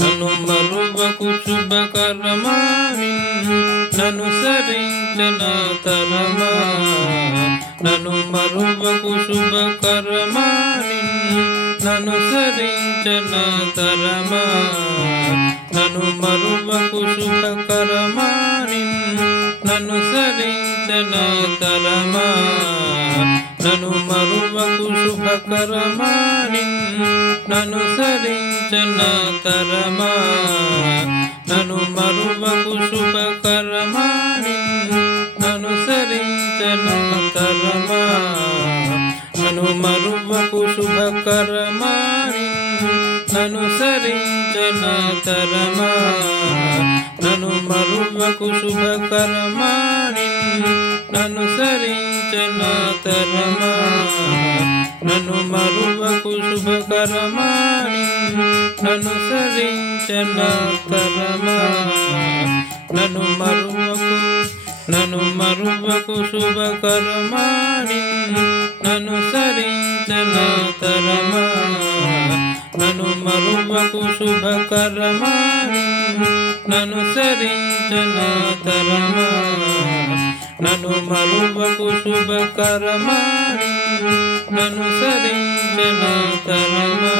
నను మరువకు శుభకరమా నను సరించన తరమా నను మరువకు శుభకరమా నను సరించన తరమా నను మరువకు శుభకరమా నను సరించన తరమా నను మరువకు శుభకరమా నను సరించన తరమా నను మరువకు శుభకరమా నను సరించన తరమా నను మరువకు శుభకరమా నను సరించన తరమా నను మరువకు శుభకరమా నను సరించన తరమా నను మరువకు శుభకరమా నను సరించన తరమా నను మరువకు శుభకరమా నను సరించన తరమా నను మరువకు శుభకరమా నను సరించన తరమా నను మరువకు శుభకరమా నను సరించన తరమా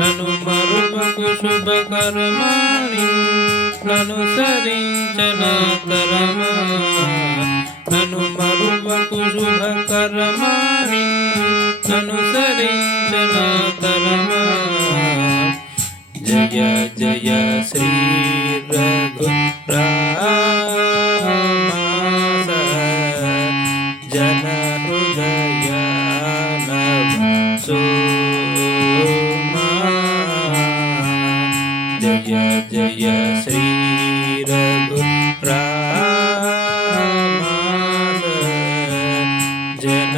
నను మరువకు శుభకరమా నను సరించన తరమా నను మరువకు శుభకరమా నను సరించన తరమా జయ జయ శ్రీ రఘురామ జన హృదయ జయ జయ శ్రీ రఘురామ జన